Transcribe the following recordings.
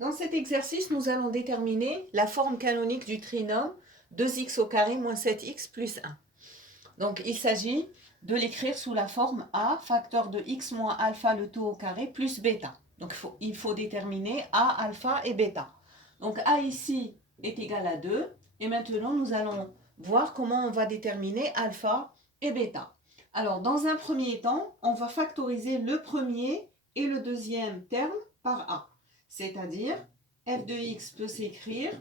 Dans cet exercice, nous allons déterminer la forme canonique du trinôme 2x au carré moins 7x plus 1. Donc, il s'agit de l'écrire sous la forme A, facteur de x moins alpha le tout au carré plus bêta. Donc, il faut déterminer A, alpha et bêta. Donc, A ici est égal à 2. Et maintenant, nous allons voir comment on va déterminer alpha et bêta. Alors, dans un premier temps, on va factoriser le premier et le deuxième terme par A. C'est-à-dire, f de x peut s'écrire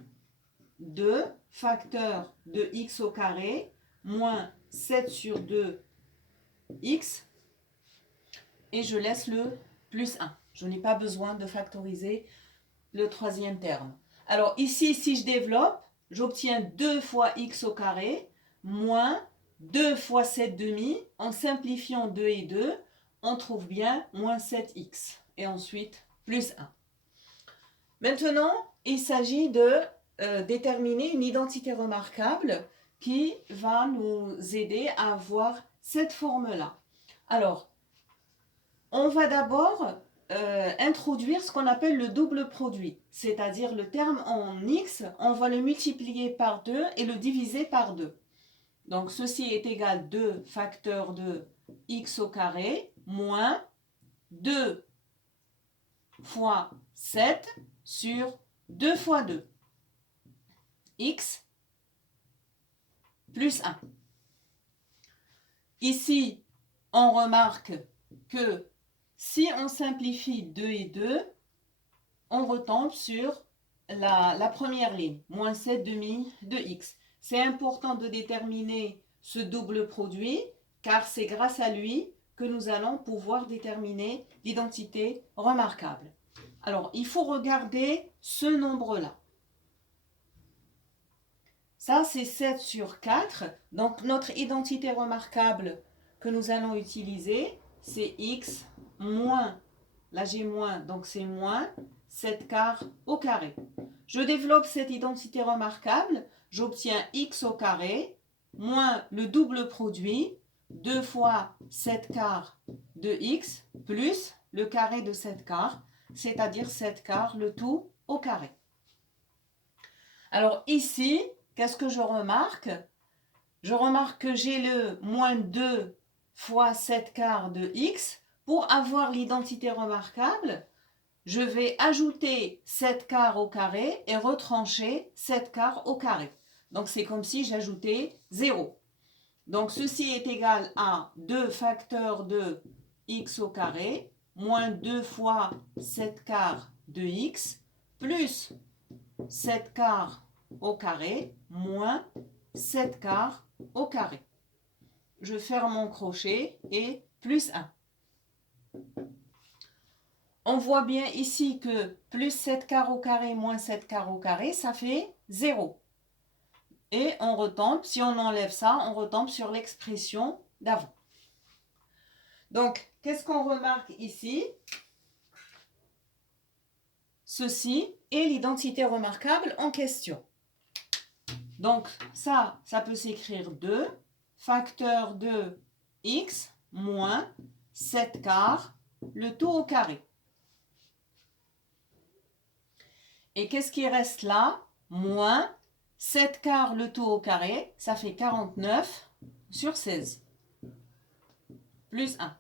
2 facteur de x au carré moins 7 sur 2x et je laisse le plus 1. Je n'ai pas besoin de factoriser le troisième terme. Alors ici, si je développe, j'obtiens 2 fois x au carré moins 2 fois 7 demi. En simplifiant 2 et 2, on trouve bien moins 7x. Et ensuite, plus 1. Maintenant, il s'agit de déterminer une identité remarquable qui va nous aider à avoir cette forme-là. Alors, on va d'abord introduire ce qu'on appelle le double produit, c'est-à-dire le terme en x, on va le multiplier par 2 et le diviser par 2. Donc, ceci est égal à 2 facteur de x au carré moins 2 fois 7 sur 2 fois 2. X plus 1. Ici, on remarque que si on simplifie 2 et 2, on retombe sur la première ligne, moins 7 demi de x. C'est important de déterminer ce double produit, car c'est grâce à lui que nous allons pouvoir déterminer l'identité remarquable. Alors, il faut regarder ce nombre-là. Ça, c'est 7 sur 4. Donc, notre identité remarquable que nous allons utiliser, c'est x moins, là j'ai moins, donc c'est moins 7 quarts au carré. Je développe cette identité remarquable, j'obtiens x au carré moins le double produit, 2 fois 7 quarts de x, plus le carré de 7 quarts, c'est-à-dire 7 quarts, le tout au carré. Alors ici, qu'est-ce que je remarque? Je remarque que j'ai le moins 2 fois 7 quarts de x. Pour avoir l'identité remarquable, je vais ajouter 7 quarts au carré et retrancher 7 quarts au carré. Donc c'est comme si j'ajoutais 0. Donc ceci est égal à 2 facteurs de x au carré moins 2 fois 7 quarts de x plus 7 quarts au carré moins 7 quarts au carré. Je ferme mon crochet et plus 1. On voit bien ici que plus 7 quarts au carré moins 7 quarts au carré, ça fait 0. Et on retombe, si on enlève ça, on retombe sur l'expression d'avant. Donc, qu'est-ce qu'on remarque ici? Ceci est l'identité remarquable en question. Donc, ça peut s'écrire 2 facteur de x moins 7 quarts, le tout au carré. Et qu'est-ce qui reste là? Moins 7 quarts, le tout au carré, ça fait 49 sur 16. Plus 1.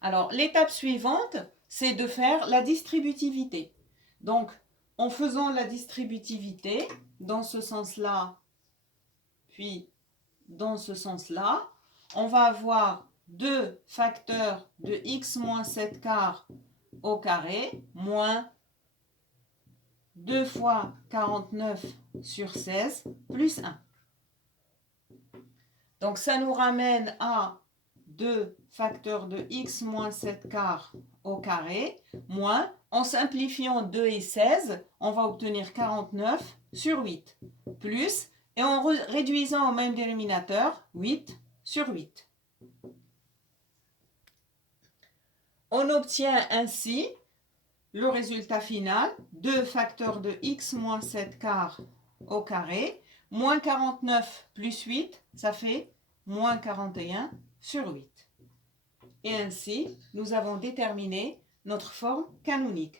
Alors, l'étape suivante, c'est de faire la distributivité. Donc, en faisant la distributivité, dans ce sens-là, puis dans ce sens-là, on va avoir 2 facteurs de x moins 7 quarts au carré, moins 2 fois 49 sur 16, plus 1. Donc, ça nous ramène à 2 facteurs de x moins 7 quarts au carré, moins, en simplifiant 2 et 16, on va obtenir 49 sur 8, plus, et en réduisant au même dénominateur, 8 sur 8. On obtient ainsi le résultat final, 2 facteurs de x moins 7 quarts au carré, moins 49 plus 8, ça fait moins 41 sur 8. Et ainsi, nous avons déterminé notre forme canonique.